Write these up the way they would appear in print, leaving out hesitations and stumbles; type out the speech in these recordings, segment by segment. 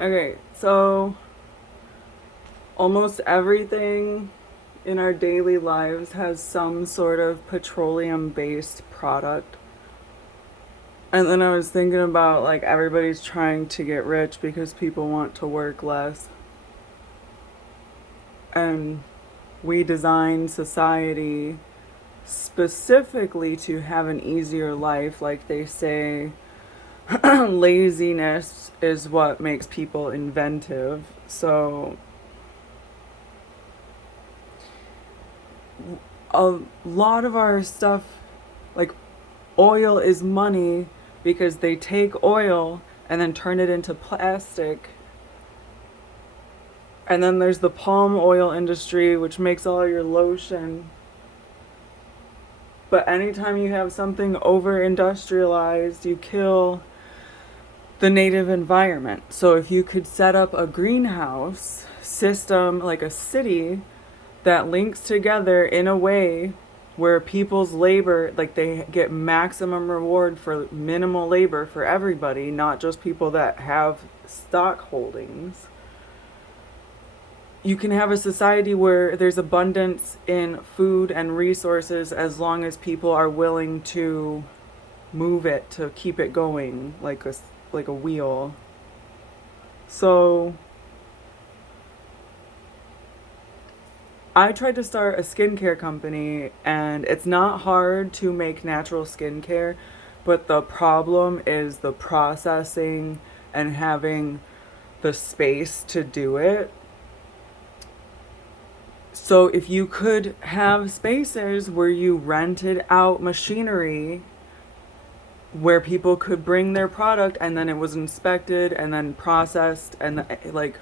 Okay, so almost everything in our daily lives has some sort of petroleum based product. And then I was thinking about like everybody's trying to get rich because people want to work less. And we design society specifically to have an easier life. Like they say, laziness is what makes people inventive. So a lot of our stuff, like oil is money because they take oil and then turn it into plastic. And then there's the palm oil industry, which makes all your lotion. But anytime you have something over industrialized, you kill the native environment. So if you could set up a greenhouse system, like a city that links together in a way where people's labor, like they get maximum reward for minimal labor for everybody, not just people that have stock holdings. You can have a society where there's abundance in food and resources as long as people are willing to move it to keep it going like a wheel. So I tried to start a skincare company, and it's not hard to make natural skincare, but the problem is the processing and having the space to do it. So if you could have spaces where you rented out machinery where people could bring their product and then it was inspected and then processed and like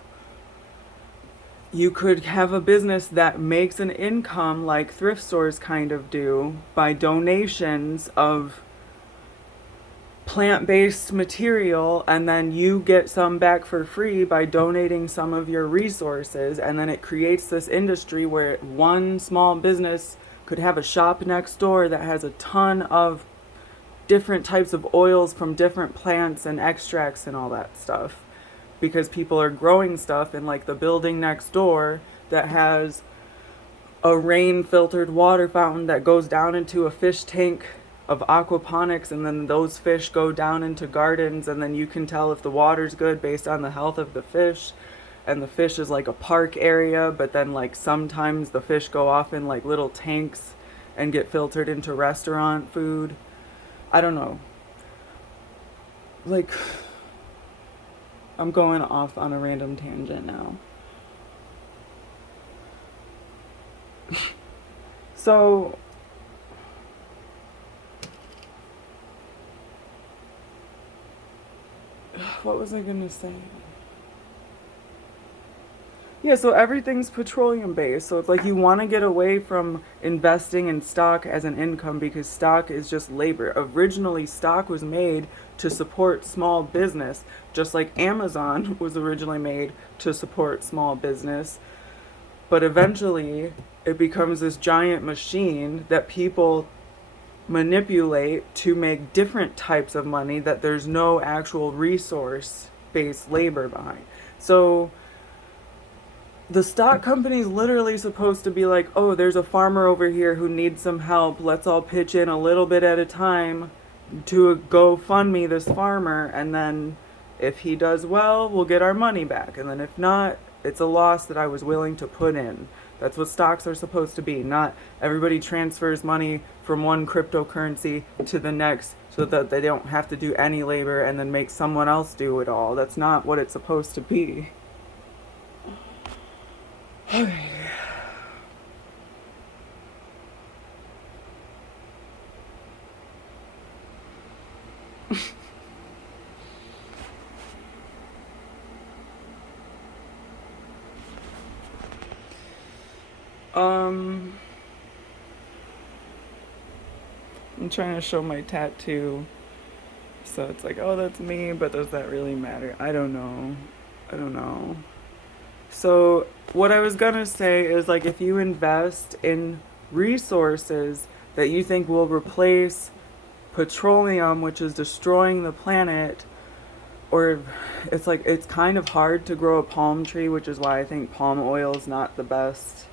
you could have a business that makes an income like thrift stores kind of do by donations of plant-based material, and then you get some back for free by donating some of your resources, and then it creates this industry where one small business could have a shop next door that has a ton of different types of oils from different plants and extracts and all that stuff, because people are growing stuff in like the building next door that has a rain filtered water fountain that goes down into a fish tank of aquaponics, and then those fish go down into gardens, and then you can tell if the water's good based on the health of the fish. And the fish is like a park area, but then like sometimes the fish go off in like little tanks and get filtered into restaurant food. I don't know. Like, I'm going off on a random tangent now. So, what was I gonna say? Yeah, so everything's petroleum based. So it's like you want to get away from investing in stock as an income because stock is just labor. Originally, stock was made to support small business, just like Amazon was originally made to support small business. But eventually, it becomes this giant machine that people manipulate to make different types of money that there's no actual resource based labor behind. So the stock company is literally supposed to be like, oh, there's a farmer over here who needs some help. Let's all pitch in a little bit at a time to go fund me this farmer. And then if he does well, we'll get our money back. And then if not, it's a loss that I was willing to put in. That's what stocks are supposed to be. Not everybody transfers money from one cryptocurrency to the next so that they don't have to do any labor and then make someone else do it all. That's not what it's supposed to be. Um, I'm trying to show my tattoo. So it's like, oh, that's me, but does that really matter? I don't know. I don't know. So, what I was gonna say is like if you invest in resources that you think will replace petroleum, which is destroying the planet, or it's like it's kind of hard to grow a palm tree, which is why I think palm oil is not the best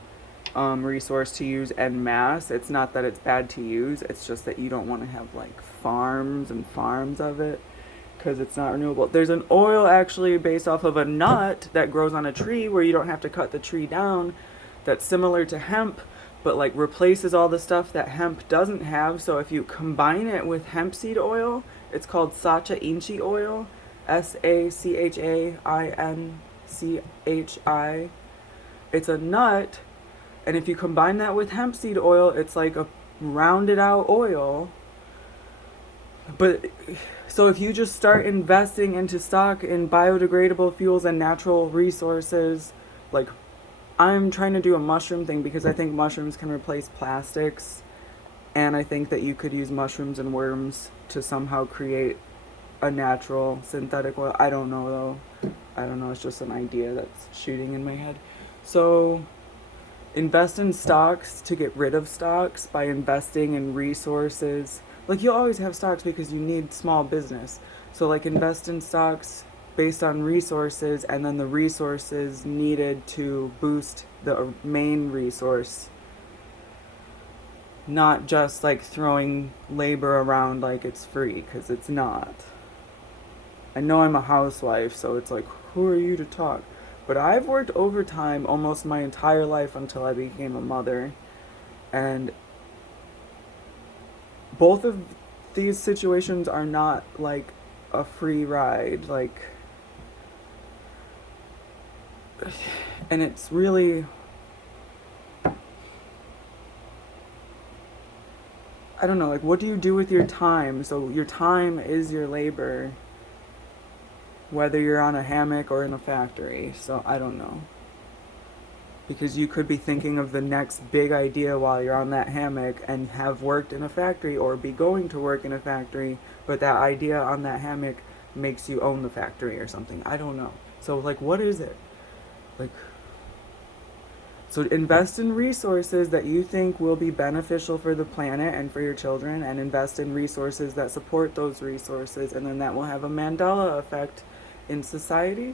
resource to use en masse. It's not that it's bad to use, it's just that you don't want to have like farms and farms of it because it's not renewable. There's an oil actually based off of a nut that grows on a tree where you don't have to cut the tree down, that's similar to hemp, but like replaces all the stuff that hemp doesn't have. So if you combine it with hemp seed oil, it's called Sacha Inchi oil, SACHAINCHI. It's a nut, and if you combine that with hemp seed oil, it's like a rounded out oil. But so if you just start investing into stock in biodegradable fuels and natural resources, like I'm trying to do a mushroom thing because I think mushrooms can replace plastics, and I think that you could use mushrooms and worms to somehow create a natural synthetic oil. I don't know though. I don't know, it's just an idea that's shooting in my head. So invest in stocks to get rid of stocks by investing in resources. Like you'll always have stocks because you need small business. So like invest in stocks based on resources, and then the resources needed to boost the main resource, not just like throwing labor around like it's free, because it's not. I know I'm a housewife, so it's like, who are you to talk? But I've worked overtime almost my entire life until I became a mother, and both of these situations are not like a free ride, like, and it's really, I don't know, like what do you do with your time? So your time is your labor, whether you're on a hammock or in a factory. So I don't know, because you could be thinking of the next big idea while you're on that hammock and have worked in a factory or be going to work in a factory, but that idea on that hammock makes you own the factory or something. I don't know. So like what is it? Like, so invest in resources that you think will be beneficial for the planet and for your children, and invest in resources that support those resources, and then that will have a Mandela effect in society.